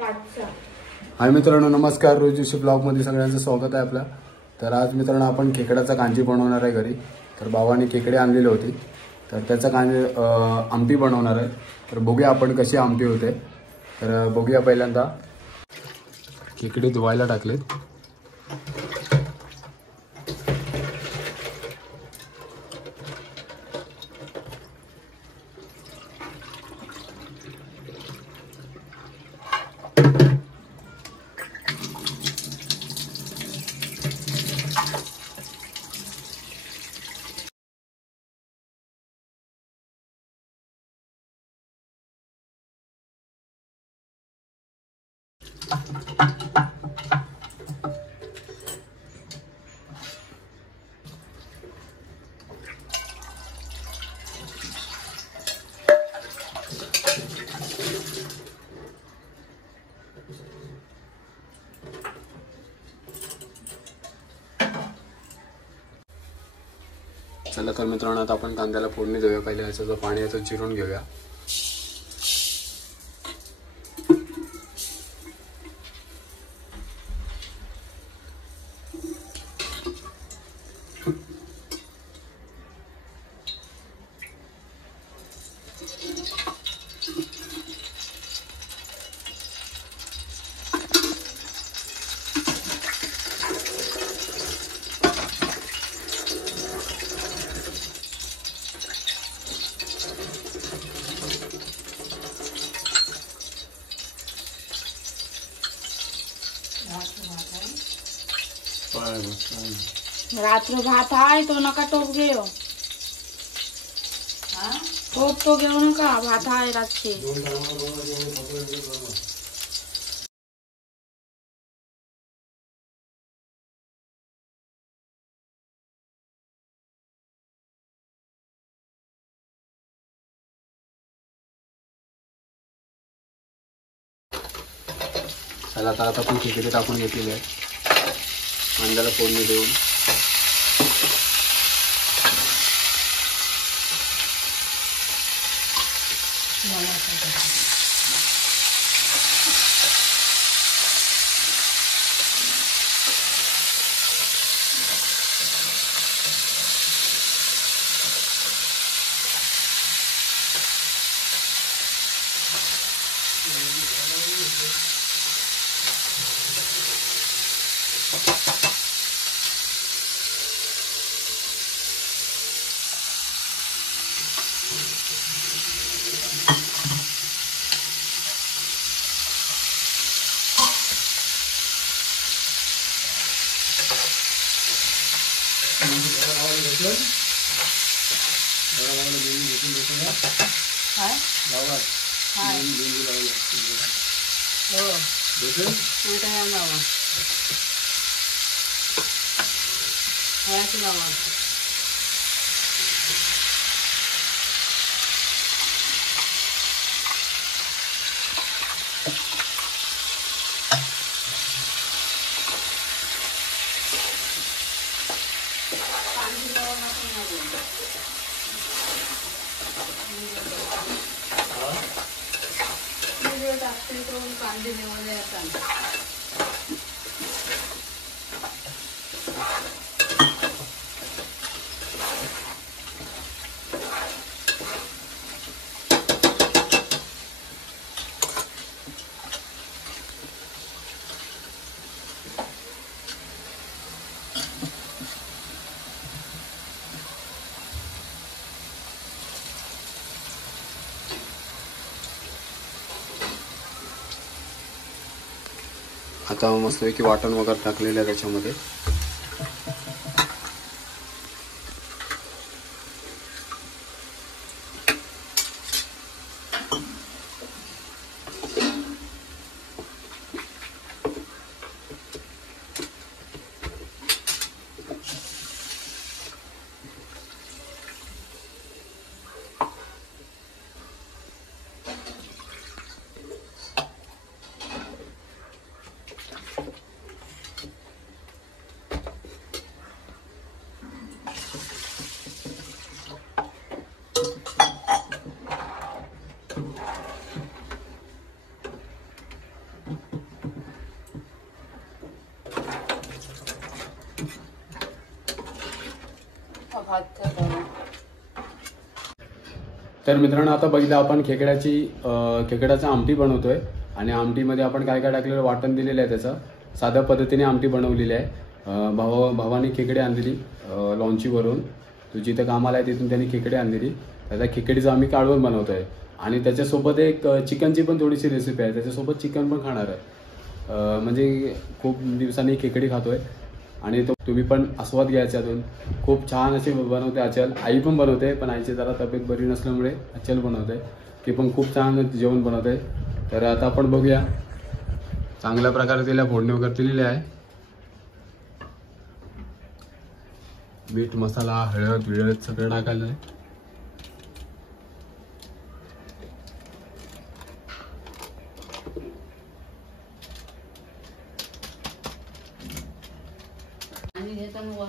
हाय मित्रांनो, नमस्कार. रोजीशी ब्लॉगमध्ये सगळ्यांचं स्वागत आहे आपलं. तर आज मित्रांनो आपण खेकड्याचा कांजी बनवणार आहे घरी. तर बाबांनी खेकडे आणलेली होती, तर त्याचा कांजी आमटी बनवणार आहे. तर बघूया आपण कशी आमटी होते. तर बघूया. पहिल्यांदा खेकडे धुवायला टाकलेत. चला तर मित्रांनो, आता आपण कांद्याला फोडणी देऊया. पहिले याचं जो पाणी आहे तो चिरून घेऊया. रात्र भात आहे तो नका टोप घेऊ. टोप तो घेऊ नका. भात आहे रातचे. चला आता आपण खेकडे टाकून घेतलेले आहे. कांद्याला फोडणी देऊन कांदे निवडले आता. आता मस्तपैकी वाटण वगैरे टाकलेलं आहे त्याच्यामध्ये. तर मित्रांनो आता बघितलं आपण खेकड्याचं आमटी बनवतोय आणि आमटीमध्ये आपण काय काय टाकलेलं वाटण दिलेलं आहे त्याचं साध्या पद्धतीने आमटी बनवलेली आहे। भावाने खेकडे आणलेली लॉन्चीवरून, तो जिथं कामाला आहे तिथून त्यांनी खेकडे आणलेली, त्याच्या खेकडीचं आम्ही कालवण बनवतोय आणि त्याच्यासोबत एक चिकनची पण थोडीशी रेसिपी आहे, त्याच्यासोबत चिकन पण खाणार आहे। म्हणजे खूप दिवसांनी खेकडी खातोय आणि तो तुम्ही पण आस्वाद घ्यायचा त्यातून। खूप छान असे बनवते अचल, आई पण बनवते, पण आईची जरा तब्येत बरी नसल्यामुळे अचल बनवते, ती पण खूप छान जेवण बनवते। तर आता आपण बघूया, चांगल्या प्रकारे तिला फोडणी वगैरे दिलेली आहे, मीठ मसाला हळद विळद सगळं टाकायला आहे।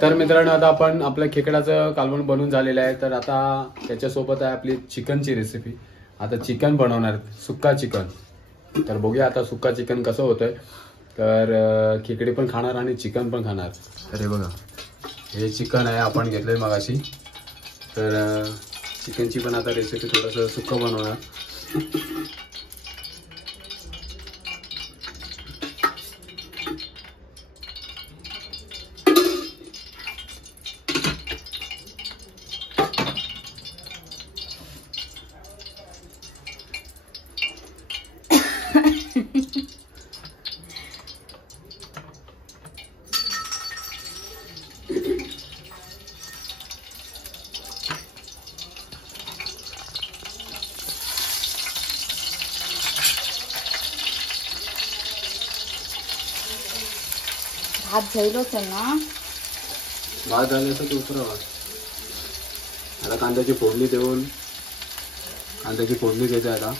तर मित्रांनो आता आपण आपल्या खेकड्याचं कालवण बनवून झालेलं आहे, तर आता त्याच्यासोबत आहे आपली चिकनची रेसिपी। आता चिकन बनवणार, सुक्का चिकन। तर बघूया आता सुक्का चिकन कसं होतंय। तर खेकडी पण खाणार आणि चिकन पण खाणार। तर हे बघा, हे चिकन आहे आपण घेतलंय मगाशी। तर चिकनची पण आता रेसिपी थोडंसं सुक्कं बनवणार। भात झालोच आहे ना, भात झाले तर उतरावा। आता कांद्याची फोडणी देऊन कांद्याची फोडणी द्यायची आता।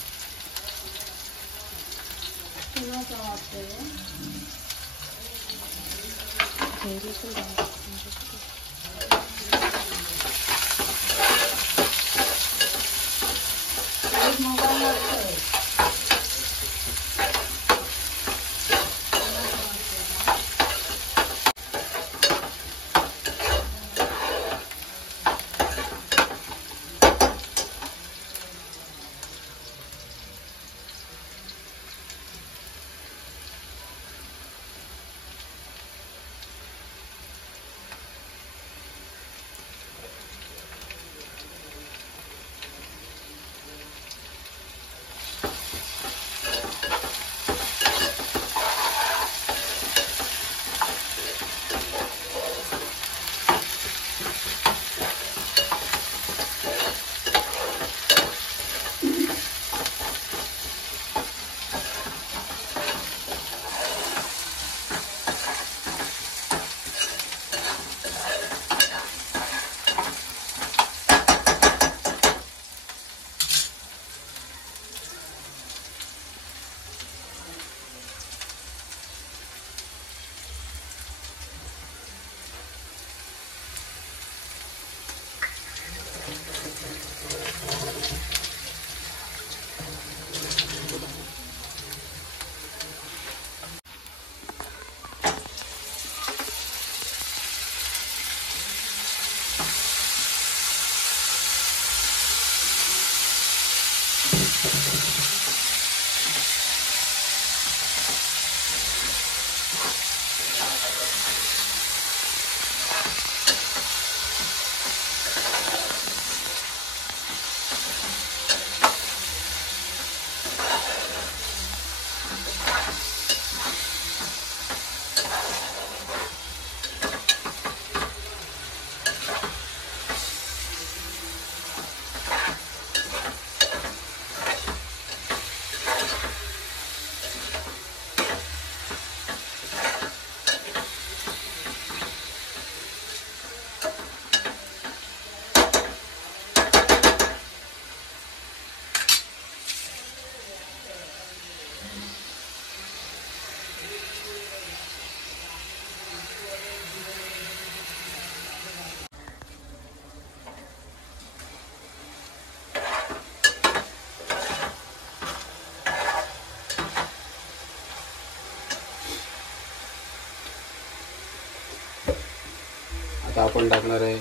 आता आपण टाकणार आहे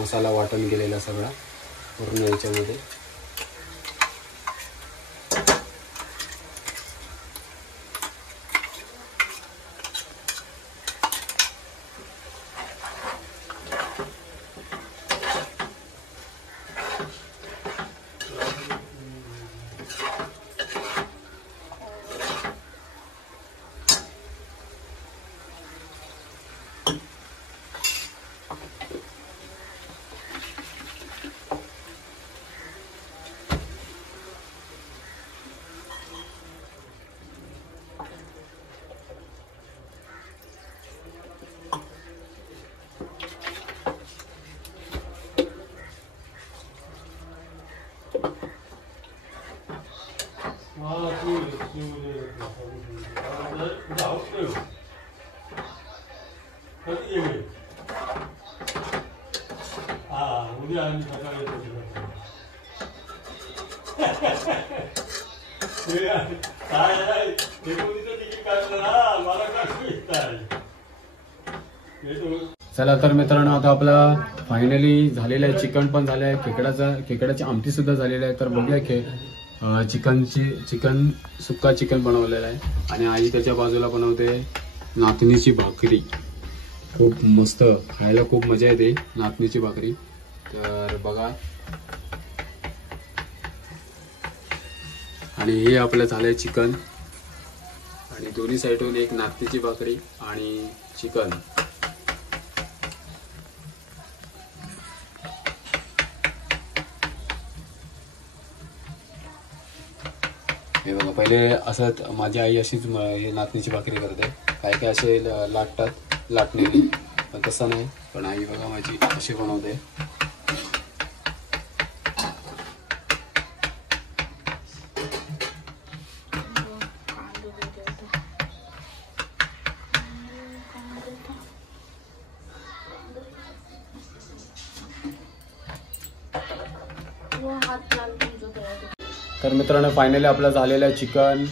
मसाला वाटण केलेला सगळा पूर्ण याच्यामध्ये. चला तर मित्रांनो, आता आपला फायनली झालेला आहे. चिकन पण झालं आहे, खेकड्याची आमटी सुद्धा झालेली आहे. तर बघूया चिकन सुक्का चिकन बनवलेला आहे आणि आई त्याच्या बाजूला बनवते नाचणीची भाकरी. खूप मस्त खायला, खूप मजा येते नाचणीची भाकरी. तर बघा, आणि हे आपलं झालंय चिकन आणि दोन्ही साईडून एक नाचणीची भाकरी आणि चिकन. हे बघा, पहिले असंच माझी आई अशीच हे नाचणीची भाकरी करते. काय काय असे लाटणेली, पण तसं नाही. पण आई बघा माझी अशी बनवते. तर मित्रांनो, फायनली आपलं झालेलं आहे चिकन,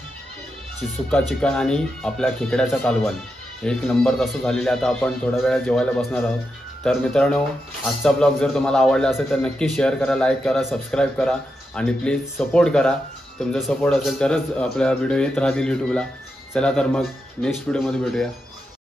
सुक्का चिकन आणि आपल्या खेकड्याचा कालवण. एक नंबर तसं झालेलं आहे. आता आपण थोड्या वेळात जेवायला बसणार आहोत. तर मित्रांनो, आजचा ब्लॉग जर तुम्हाला आवडला असेल तर नक्की शेअर करा, लाईक करा, सबस्क्राईब करा आणि प्लीज सपोर्ट करा. तुमचा सपोर्ट असेल तरच आपल्या व्हिडिओ येत राहतील यूट्यूबला. चला तर मग नेक्स्ट व्हिडिओमध्ये भेटूया.